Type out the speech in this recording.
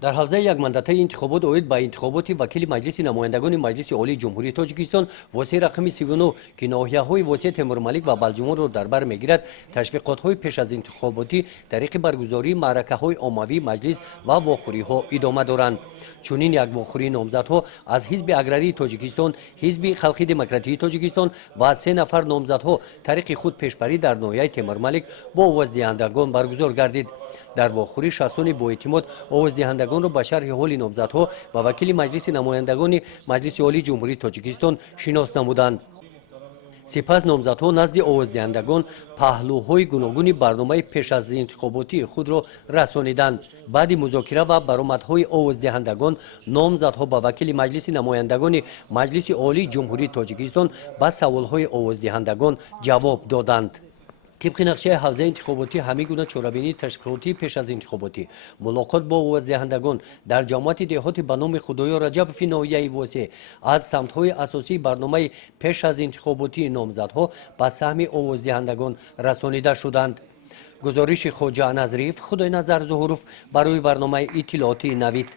در حوزه یک مندته انتخابات اوید با انتخابات وکیل مجلس نمایندگان مجلس عالی جمهوری تاجیکستان واسه رقم 39 که ناحیه‌های واسه تیمور ملیک و بلجمون را در بر میگیرد تشویقات‌های پیش از انتخاباتی طریق برگزاری معرکه‌های عمومی مجلس و واخوری‌ها ادامه دارند. چنین یک واخوری نامزدها از حزب اگراری تاجیکستان، حزب خلقی دموکراتی تاجیکستان و 3 نفر نامزدها طریق خود پیشبری در ناحیه تیمور ملیک با آوازدهندگان برگزار گردید. در واخوری شخصان با اعتماد آوازدهندگان را به شرح حال نامزدها و وکیل مجلس نمایندگان مجلس عالی جمهوری تاجیکستان شناس نمودند. سپس نامزدها نزد آوازدهندگان پهلوهای گوناگون برنامه پیش از انتخاباتی خود را رسانیدند. بعد مذاکره و برآمدهای آوازدهندگان نامزدها به وکیل مجلس نمایندگان مجلس عالی جمهوری تاجیکستان به سوالهای آوازدهندگان جواب دادند. طبق نقشه حوزه انتخاباتی همه گونه چاره‌بینی تشویقاتی پیش از انتخاباتی ملاقات با آوازدهندگان در جامعه دهات به نام خدایا رجب فی ناحیه واسع از سمت‌های اساسی برنامه پیش از انتخاباتی نامزدها به سهم آوازدهندگان رسانیده شدند. گزارش خواجه نظریف خدای نظر ظهوروف برای برنامه اطلاعاتی نوید.